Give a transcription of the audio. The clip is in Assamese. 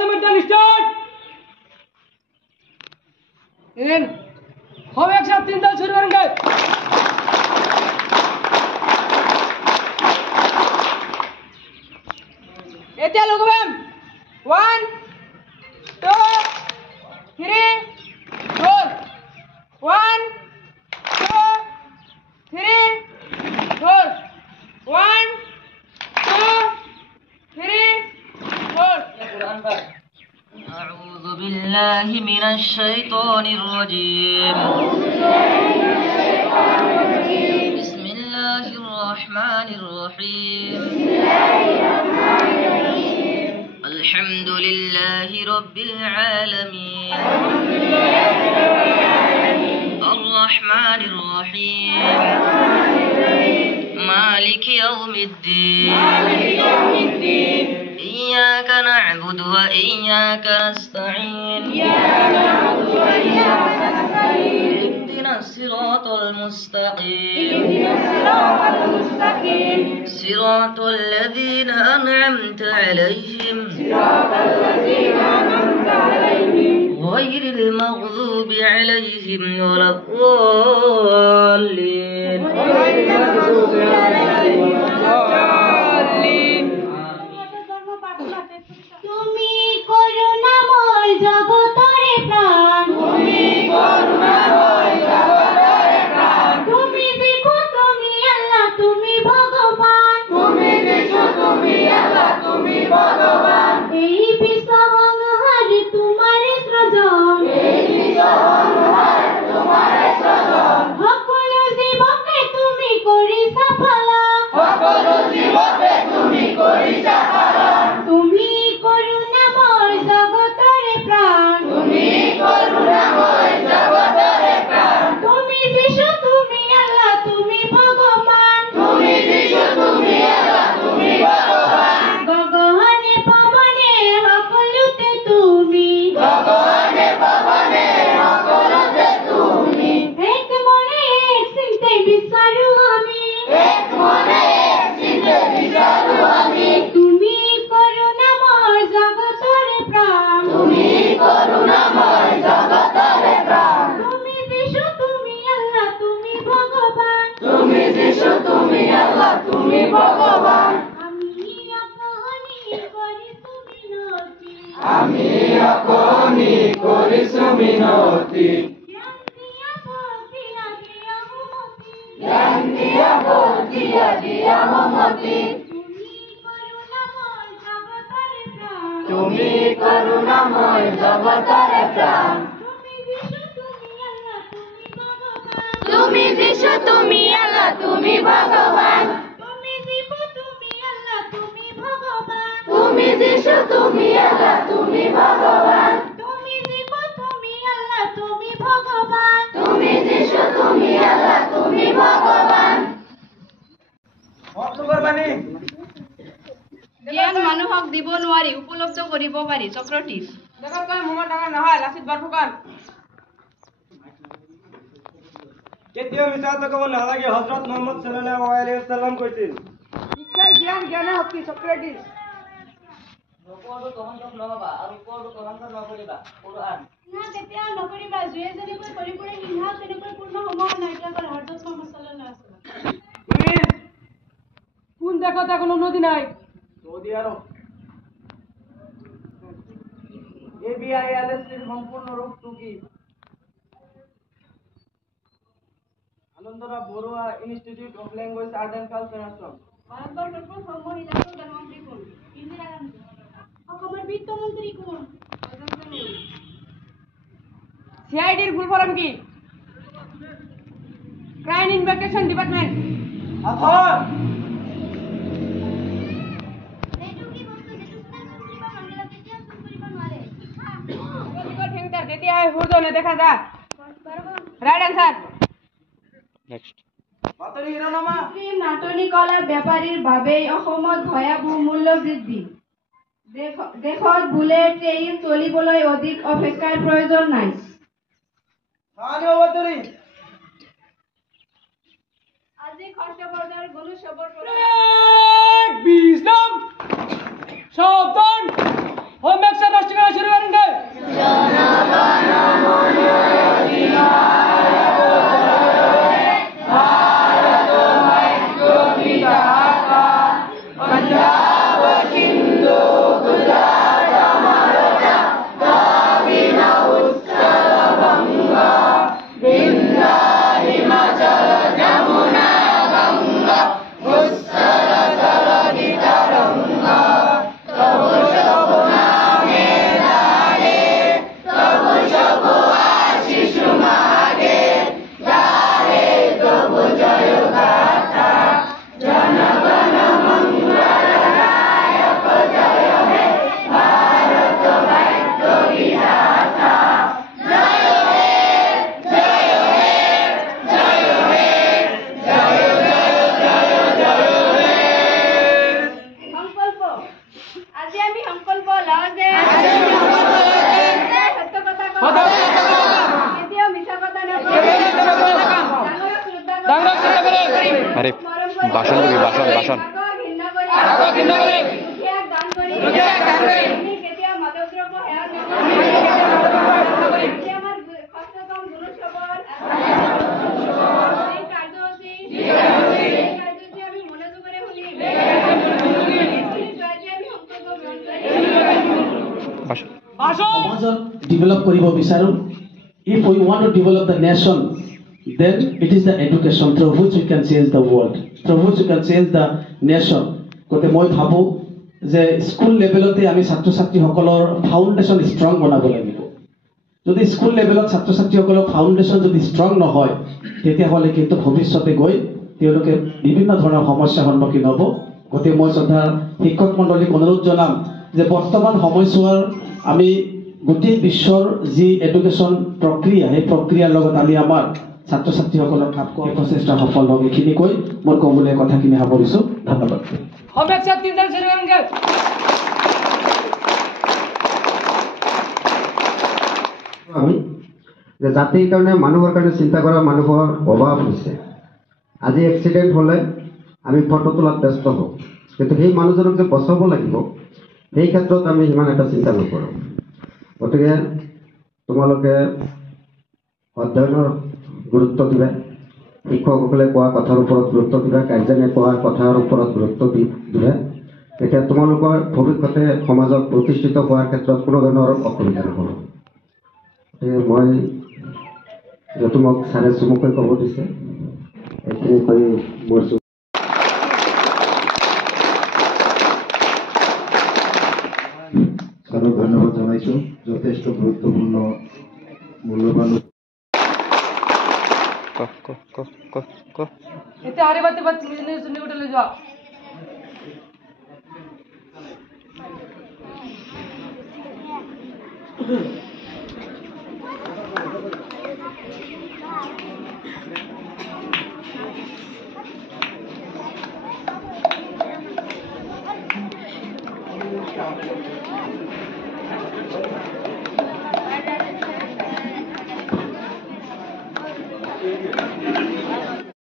कदम स्टार्ट इन हम एक साथ 3 दल शुरू करेंगे एतिया लोग मैम 1 2 3 4 1 2 3 4 1 2 3 4 أعوذ بالله من الشيطان الرجيم بسم الله الرحمن الرحيم الحمد لله رب العالمين الرحمن الرحيم مالك يوم الدين إياك نعبد وإياك نستعين اهدنا الصراط المستقيم صراط الذين أنعمت عليهم غير المغضوب عليهم ولا الضالين তুমি করুণাময় জগতের প্রাণ তুমি দেখো তুমি আল্লাহ তুমি ভগবান এই বিশ্বহংহার তোমার সৃজন সকল জীবকে তুমি করিছা ভালা তুমি করুণাময় জগতের প্রাণ তুমি যিশু তুমি আল্লাহ তুমি ভগবান গগনে পবনে সকলোতে তুমি এক মনে এক চিন্তে বিচাৰো আমি তুমি করুণাময় জগতের প্রাণ তুমি যিশু তুমি আল্লাহ তুমি ভগবান আমি আপনি করিছো মিনতি জ্ঞান দিয়া দিয়া মমতি তুমি করুণাময় জগতের প্রাণ তুমি যিশু তুমি আল্লাহ তুমি ভগবান তুমি যিশু তুমি আল্লাহ তুমি ভগবান তুমি যিশু তুমি আল্লাহ তুমি ভগবান তুমি যিশু তুমি আল্লাহ তুমি ভগবান তুমি যিশু তুমি আল্লাহ তুমি ভগবান জ্ঞান মানুহক দিব নোৱাৰি উপলব্ধ কৰিব পাৰি চক্ৰটিছ জগতকৈ মোমত ডাঙৰ নহয় লাচিত বৰফুকন কেতিয়াও মিছা কথা ক'ব নালাগে হযৰত মুহাম্মদ সাল্লাল্লাহু আলাইহি ওয়াসাল্লাম কৈছিল শিক্ষাই জ্ঞান জ্ঞানে শক্তি চক্ৰটিছ নকৰো তহন্তক নহবা আৰু কৰো তহন্তক নকৰিবা কুৰআন না কেতিয়াও নকৰিবা জুয়ে যেনেকৈ কৰি কৰি হিংসা তেনেকৈ পূৰ্ণ সময় নাইকিয়া কৰে হযৰত মুহাম্মদ সাল্লাল্লাহু আলাইহি ওয়াসাল্লাম কোন দেখতে কোনো নদী নাই সৌদি আরব ABILSCর সম্পূর্ণ রূপটো কি Anandaram Barooah institute of language art and culture আশ্রম ভারতবর্ষের প্রথম মহিলা প্রধানমন্ত্রী কোন ইন্দিরা গান্ধী অসমের বিত্তমন্ত্রী কোন সিআইডির ফুল ফর্ম কি ক্রাইম ইনভেস্টিগেশন ডিপার্টমেন্ট আথর देती है हुर्दो ने देखा जा राइट आंसर नेक्स्ट বাতৰি শিৰোনামা কৃত্ৰিম নাটনি কলা বেপাৰীৰ বাবেই অসমত ভয়াবহ মূল্য বৃদ্ধি দেশত বুলেট ট্ৰেইন চলিবলৈ অধিক অপেক্ষাৰ প্ৰয়োজন নাই স্থানীয় বাতৰি আজি খৰ্চ বজাৰ গণু সবৰ বিষ্ণম সাবধান হোম এক্সাম ভাষণ দিবি, ভাষণ। দুখীয়াক দান কৰি আমি কেতিয়াও মাদকদ্ৰব্য সেৱা নকৰোঁ। আজি আমাৰ সচেতন গুৰুসকল এই কাৰ্যসূচী আমি মনোযোগেৰে শুনিম। আজি আমি সংকল্প গ্ৰহণ কৰিম। সমাজত ডেভেলপ কৰিব বিচাৰোঁ। If we want to develop the nation, then it is the education through which we can change the world, through which we can change the nation. গতিকে মই ভাবোঁ যে স্কুল লেভেলতে আমি ছাত্ৰ ছাত্ৰীসকলৰ ফাউণ্ডেশ্যন ষ্ট্ৰং বনাব লাগিব। যদি স্কুল লেভেলত ছাত্ৰ ছাত্ৰীসকলৰ ফাউণ্ডেশ্যন যদি ষ্ট্ৰং নহয়, তেতিয়াহ'লে কিন্তু ভৱিষ্যতে গৈ তেওঁলোকে বিভিন্ন ধৰণৰ সমস্যাৰ সন্মুখীন হ'ব। গতিকে মই শ্ৰদ্ধা শিক্ষক মণ্ডলীক অনুৰোধ জনাম যে বৰ্তমান সময়ছোৱাৰ আমি গোটেই বিশ্বৰ যি এডুকেশ্যন প্ৰক্ৰিয়া, সেই প্ৰক্ৰিয়াৰ লগত আমি আমাৰ ছাত্ৰ ছাত্ৰীসকলক খাপ খোৱাৰ প্ৰচেষ্টা সফল হ'ব। এইখিনি কৈ মই ক'বলৈ কথাখিনি সামৰিছোঁ। ধন্যবাদ। আমি যে জাতিৰ কাৰণে মানুহৰ কাৰণে চিন্তা কৰা মানুহৰ অভাৱ হৈছে। আজি এক্সিডেণ্ট হ'লে আমি ফটো তোলাত ব্যস্ত হওঁ, কিন্তু সেই মানুহজনক যে বচাব লাগিব সেই ক্ষেত্ৰত আমি সিমান এটা চিন্তা নকৰোঁ। গতিকে তোমালোকে অধ্যয়নৰ গুৰুত্ব দিবা, শিক্ষকসকলে কোৱা কথাৰ ওপৰত গুৰুত্ব দিবা, গাৰ্জেনে কোৱা কথাৰ ওপৰত গুৰুত্ব দিবা। তেতিয়া তোমালোকৰ ভৱিষ্যতে সমাজত প্ৰতিষ্ঠিত হোৱাৰ ক্ষেত্ৰত কোনো ধৰণৰ অসুবিধা নহ'ব। মই যিহেতু মোক ছাৰে চমুকৈ ক'ব দিছে, এইখিনি কৈ মোৰ ছাৰক ধন্যবাদ জনাইছোঁ। যথেষ্ট গুৰুত্বপূৰ্ণ মূল্যৱান এতিয়া আৰে বাতে বাত নিউজ নিউটলে যাও।